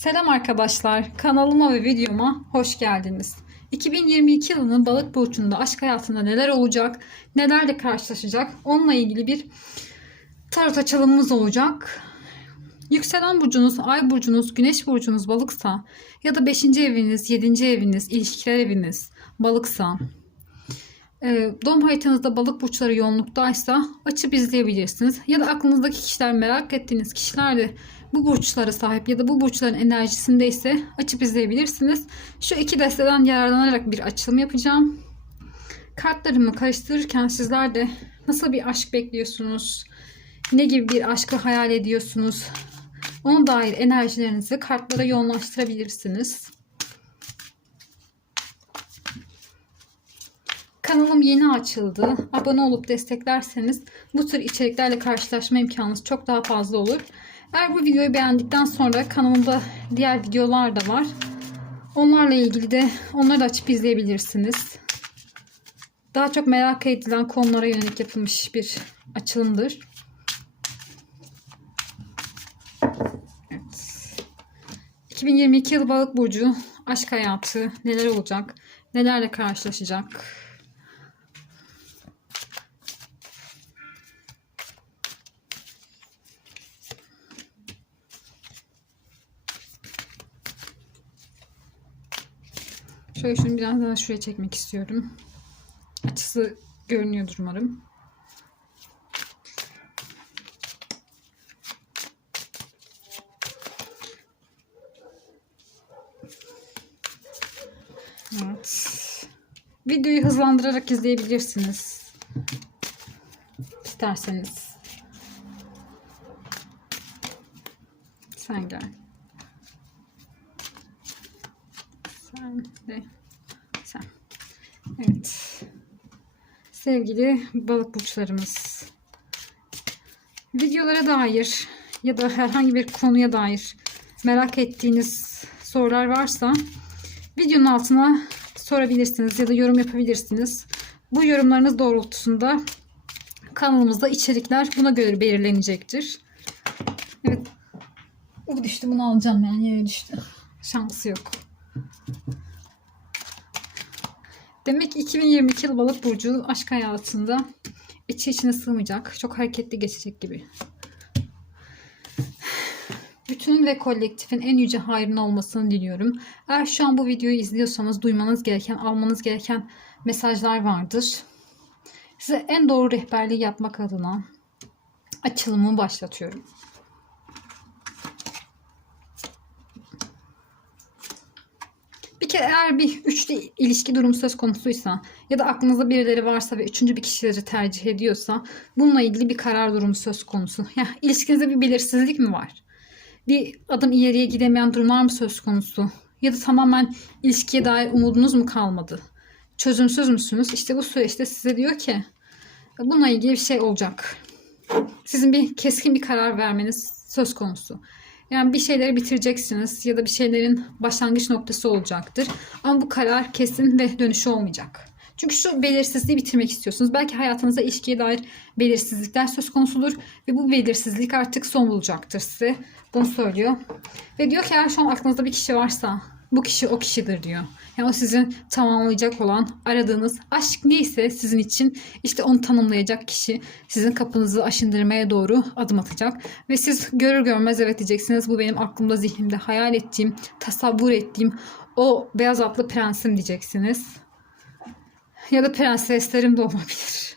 Selam arkadaşlar. Kanalıma ve videoma hoş geldiniz. 2022 yılının balık burcunda aşk hayatında neler olacak, nelerle karşılaşacak onunla ilgili bir tarot açılımımız olacak. Yükselen burcunuz, ay burcunuz, güneş burcunuz balıksa ya da 5. eviniz, 7. eviniz, ilişkiler eviniz balıksa e, doğum haritanızda balık burçları yoğunluktaysa açıp izleyebilirsiniz. Ya da aklınızdaki kişiler merak ettiğiniz kişiler de bu burçlara sahip ya da bu burçların enerjisindeyse açıp izleyebilirsiniz. Şu iki desteden yararlanarak bir açılım yapacağım. Kartlarımı karıştırırken sizler de nasıl bir aşk bekliyorsunuz? Ne gibi bir aşkı hayal ediyorsunuz? Ona dair enerjilerinizi kartlara yoğunlaştırabilirsiniz. Kanalım yeni açıldı. Abone olup desteklerseniz bu tür içeriklerle karşılaşma imkanınız çok daha fazla olur. Eğer bu videoyu beğendikten sonra kanalımda diğer videolar da var. Onlarla ilgili de onları da açıp izleyebilirsiniz. Daha çok merak edilen konulara yönelik yapılmış bir açılımdır. Evet. 2022 yılı balık burcu aşk hayatı neler olacak? Nelerle karşılaşacak? Şöyle şunu biraz daha şuraya çekmek istiyorum. Açısı görünüyordur umarım. Evet. Videoyu hızlandırarak izleyebilirsiniz. İsterseniz. Sen gel. Sen de sen. Evet. Sevgili balık burçlarımız. Videolara dair ya da herhangi bir konuya dair merak ettiğiniz sorular varsa videonun altına sorabilirsiniz ya da yorum yapabilirsiniz. Bu yorumlarınız doğrultusunda kanalımızda içerikler buna göre belirlenecektir. Evet. Bu düştü bunu alacağım yani yere düştü. Şansı yok. Demek ki 2022 yıl balık burcu aşk hayatında içi içine sığmayacak. Çok hareketli geçecek gibi. Bütün ve kolektifin en yüce hayrına olmasını diliyorum. Eğer şu an bu videoyu izliyorsanız duymanız gereken, almanız gereken mesajlar vardır. Size en doğru rehberliği yapmak adına açılımı başlatıyorum. Kere eğer bir üçlü ilişki durumu söz konusuysa ya da aklınızda birileri varsa ve üçüncü bir kişileri tercih ediyorsa bununla ilgili bir karar durumu söz konusu. Ya ilişkinizde bir belirsizlik mi var? Bir adım ileriye gidemeyen durumlar mı söz konusu? Ya da tamamen ilişkiye dair umudunuz mu kalmadı? Çözümsüz müsünüz? İşte bu süreçte size diyor ki bununla ilgili bir şey olacak. Sizin bir keskin bir karar vermeniz söz konusu. Yani bir şeyleri bitireceksiniz ya da bir şeylerin başlangıç noktası olacaktır. Ama bu karar kesin ve dönüşü olmayacak. Çünkü şu belirsizliği bitirmek istiyorsunuz. Belki hayatınızda ilişkiye dair belirsizlikler söz konusudur ve bu belirsizlik artık son bulacaktır size. Bunu söylüyor. Ve diyor ki eğer şu an aklınızda bir kişi varsa bu kişi o kişidir diyor. Yani o sizin tamamlayacak olan aradığınız aşk neyse sizin için işte onu tanımlayacak kişi sizin kapınızı aşındırmaya doğru adım atacak. Ve siz görür görmez evet diyeceksiniz bu benim aklımda zihnimde hayal ettiğim, tasavvur ettiğim o beyaz atlı prensim diyeceksiniz. Ya da prenseslerim de olabilir.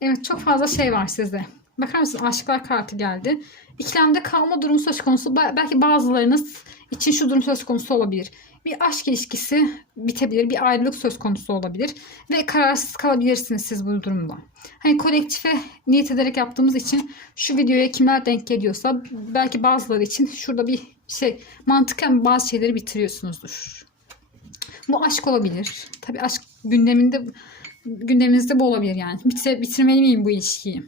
Evet çok fazla şey var sizde. Bakar mısınız aşklar kartı geldi. İkilemde kalma durumu söz konusu. Belki bazılarınız için şu durum söz konusu olabilir. Bir aşk ilişkisi bitebilir, bir ayrılık söz konusu olabilir ve kararsız kalabilirsiniz siz bu durumda. Hani kolektife niyet ederek yaptığımız için şu videoya kimler denk geliyorsa belki bazıları için şurada bir şey mantıken bazı şeyleri bitiriyorsunuzdur. Bu aşk olabilir. Tabii aşk gündeminde gündeminizde bu olabilir yani. Bitir, bitirmeli miyim bu ilişkiyi?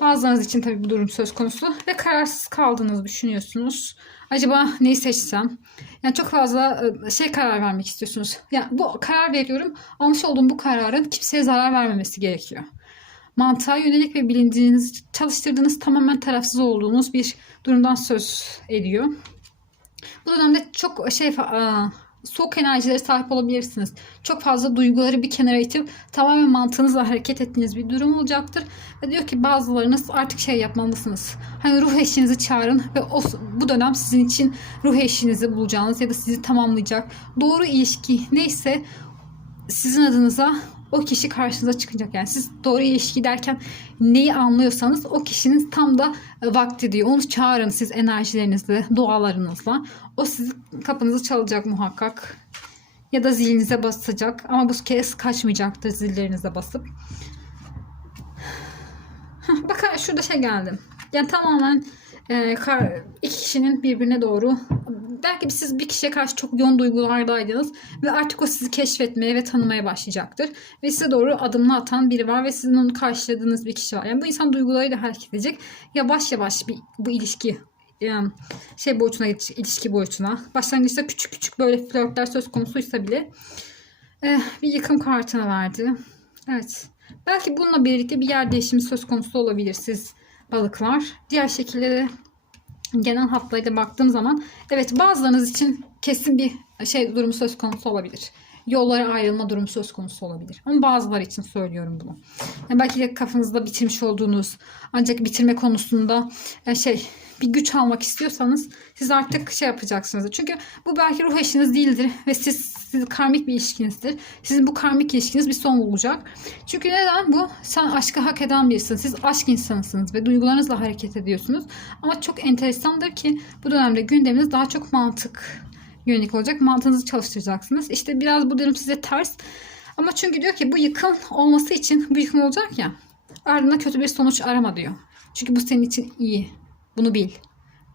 Bazılarınız için tabii bu durum söz konusu ve kararsız kaldığınızı düşünüyorsunuz. Acaba neyi seçsem? Yani çok fazla şey karar vermek istiyorsunuz. Yani bu karar veriyorum. Almış olduğum bu kararın kimseye zarar vermemesi gerekiyor. Mantığa yönelik ve bilindiğiniz, çalıştırdığınız tamamen tarafsız olduğunuz bir durumdan söz ediyor. Bu dönemde çok şey soğuk enerjilere sahip olabilirsiniz. Çok fazla duyguları bir kenara itip tamamen mantığınızla hareket ettiğiniz bir durum olacaktır. Ve diyor ki bazılarınız artık şey yapmalısınız. Hani ruh eşinizi çağırın ve o, bu dönem sizin için ruh eşinizi bulacağınız ya da sizi tamamlayacak doğru ilişki neyse sizin adınıza o kişi karşınıza çıkacak. Yani siz doğru ilişki derken neyi anlıyorsanız o kişinin tam da e, vakti diyor. Onu çağırın siz enerjilerinizle, dualarınızla. O sizin kapınızı çalacak muhakkak. Ya da zilinize basacak. Ama bu kez kaçmayacaktır zillerinize basıp. Bakın şurada şey geldi. Yani tamamen e, kar, iki kişinin birbirine doğru belki siz bir kişiye karşı çok yoğun duygulardaydınız ve artık o sizi keşfetmeye ve tanımaya başlayacaktır. Ve size doğru adımını atan biri var ve sizin onu karşıladığınız bir kişi var. Yani bu insan duygularıyla hareket edecek. Yavaş yavaş bir bu ilişki yani şey boyutuna ilişki boyutuna. Başlangıçta küçük küçük böyle flörtler söz konusuysa bile eh, bir yıkım kartını verdi. Evet. Belki bununla birlikte bir yer değişimi söz konusu olabilir siz balıklar. Diğer şekilde de genel hatlarıyla baktığım zaman evet bazılarınız için kesin bir şey durumu söz konusu olabilir. Yollara ayrılma durumu söz konusu olabilir. Ama bazıları için söylüyorum bunu. Yani belki de kafanızda bitirmiş olduğunuz ancak bitirme konusunda e, şey bir güç almak istiyorsanız siz artık şey yapacaksınız. Çünkü bu belki ruh eşiniz değildir ve siz, siz karmik bir ilişkinizdir. Sizin bu karmik ilişkiniz bir son bulacak. Çünkü neden bu? Sen aşkı hak eden birisin. Siz aşk insanısınız ve duygularınızla hareket ediyorsunuz. Ama çok enteresandır ki bu dönemde gündeminiz daha çok mantık yönelik olacak. Mantığınızı çalıştıracaksınız. İşte biraz bu durum size ters. Ama çünkü diyor ki bu yıkım olması için bu yıkım olacak ya. Ardına kötü bir sonuç arama diyor. Çünkü bu senin için iyi. Bunu bil.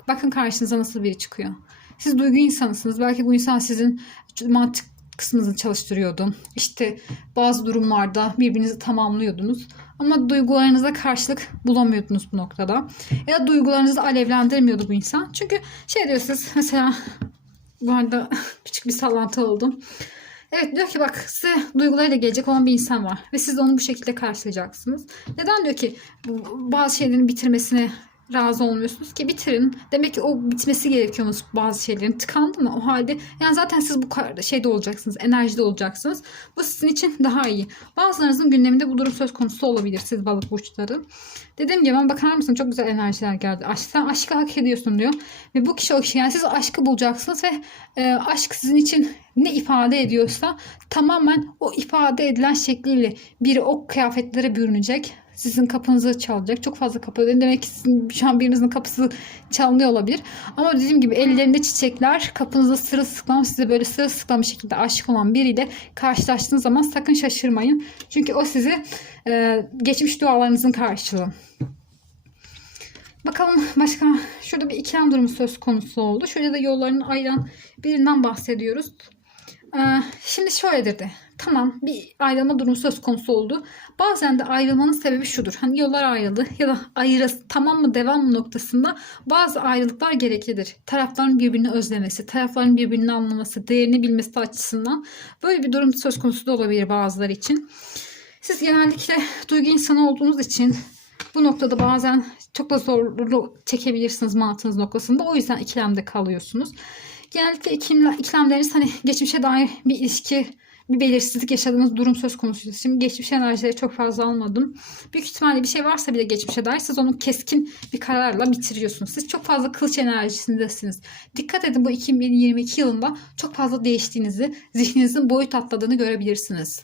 Bakın karşınıza nasıl biri çıkıyor. Siz duygu insanısınız. Belki bu insan sizin mantık kısmınızı çalıştırıyordu. İşte bazı durumlarda birbirinizi tamamlıyordunuz. Ama duygularınıza karşılık bulamıyordunuz bu noktada. Ya da duygularınızı alevlendirmiyordu bu insan. Çünkü şey diyorsunuz mesela bu arada küçük bir sallantı oldu. Evet diyor ki bak size duygularıyla gelecek olan bir insan var. Ve siz de onu bu şekilde karşılayacaksınız. Neden diyor ki bazı şeylerin bitirmesine razı olmuyorsunuz ki bitirin. Demek ki o bitmesi gerekiyormuş bazı şeylerin. Tıkandı mı o halde? Yani zaten siz bu şeyde olacaksınız. Enerjide olacaksınız. Bu sizin için daha iyi. Bazılarınızın gündeminde bu durum söz konusu olabilir siz balık burçları. Dediğim gibi ama bakar mısın çok güzel enerjiler geldi. Aşk, sen aşkı hak ediyorsun diyor. Ve bu kişi o kişi yani siz aşkı bulacaksınız ve e, aşk sizin için ne ifade ediyorsa tamamen o ifade edilen şekliyle biri o kıyafetlere bürünecek. Sizin kapınızı çalacak. Çok fazla kapı. Demek ki sizin şu an birinizin kapısı çalınıyor olabilir. Ama dediğim gibi ellerinde çiçekler kapınıza sırılsıklam size böyle sırılsıklam bir şekilde aşık olan biriyle karşılaştığınız zaman sakın şaşırmayın. Çünkü o sizi e, geçmiş dualarınızın karşılığı. Bakalım başka şurada bir ikilem durumu söz konusu oldu. Şöyle de yollarını ayıran birinden bahsediyoruz. Ee, şimdi şöyledir de. Tamam bir ayrılma durumu söz konusu oldu. Bazen de ayrılmanın sebebi şudur. Hani yollar ayrıldı ya da ayrı tamam mı devam mı noktasında bazı ayrılıklar gereklidir. Tarafların birbirini özlemesi, tarafların birbirini anlaması, değerini bilmesi açısından böyle bir durum söz konusu da olabilir bazıları için. Siz genellikle duygu insanı olduğunuz için bu noktada bazen çok da zorlu çekebilirsiniz mantığınız noktasında. O yüzden ikilemde kalıyorsunuz. Genellikle ikimle, ikilemleriniz hani geçmişe dair bir ilişki, bir belirsizlik yaşadığınız durum söz konusu. Şimdi geçmiş enerjileri çok fazla almadım. Büyük ihtimalle bir şey varsa bile geçmişe dair siz onu keskin bir kararla bitiriyorsunuz. Siz çok fazla kılıç enerjisindesiniz. Dikkat edin bu 2022 yılında çok fazla değiştiğinizi, zihninizin boyut atladığını görebilirsiniz.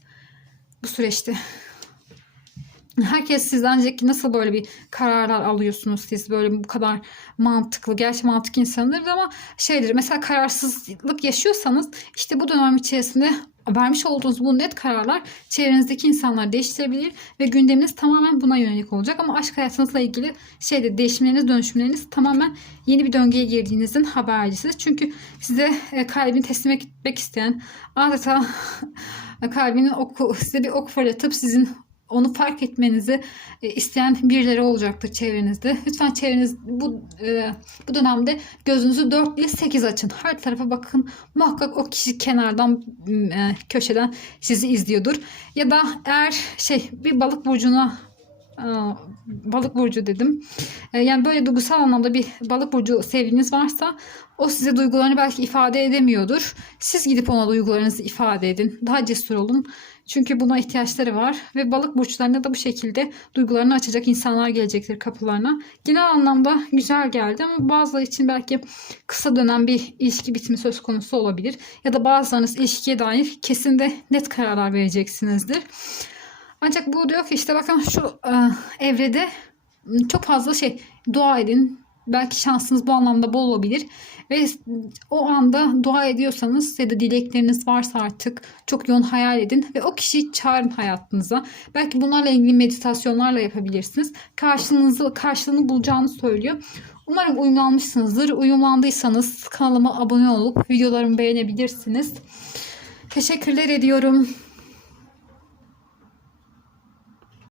Bu süreçte. Herkes sizden diyecek ki nasıl böyle bir kararlar alıyorsunuz siz böyle bu kadar mantıklı. Gerçi mantık insanıdır ama şeydir mesela kararsızlık yaşıyorsanız işte bu dönem içerisinde vermiş olduğunuz bu net kararlar çevrenizdeki insanları değiştirebilir ve gündeminiz tamamen buna yönelik olacak ama aşk hayatınızla ilgili şeyde değişimleriniz dönüşümleriniz tamamen yeni bir döngüye girdiğinizin habercisi. Çünkü size e, kalbini teslim etmek isteyen adeta kalbinin oku size bir ok fırlatıp sizin onu fark etmenizi e, isteyen birileri olacaktır çevrenizde. Lütfen çevreniz bu e, bu dönemde gözünüzü 4 ile 8 açın. Her tarafa bakın. Muhakkak o kişi kenardan e, köşeden sizi izliyordur. Ya da eğer şey bir balık burcuna balık burcu dedim. Yani böyle duygusal anlamda bir balık burcu sevginiz varsa o size duygularını belki ifade edemiyordur. Siz gidip ona duygularınızı ifade edin. Daha cesur olun. Çünkü buna ihtiyaçları var ve balık burçlarına da bu şekilde duygularını açacak insanlar gelecektir kapılarına. Genel anlamda güzel geldi ama bazıları için belki kısa dönem bir ilişki bitimi söz konusu olabilir. Ya da bazılarınız ilişkiye dair kesin de net kararlar vereceksinizdir. Ancak bu diyor ki işte bakın şu e, evrede çok fazla şey dua edin. Belki şansınız bu anlamda bol olabilir. Ve o anda dua ediyorsanız ya da dilekleriniz varsa artık çok yoğun hayal edin ve o kişiyi çağırın hayatınıza. Belki bunlarla ilgili meditasyonlarla yapabilirsiniz. Karşılığınızı, karşılığını bulacağını söylüyor. Umarım uyumlanmışsınızdır. Uyumlandıysanız kanalıma abone olup videolarımı beğenebilirsiniz. Teşekkürler ediyorum.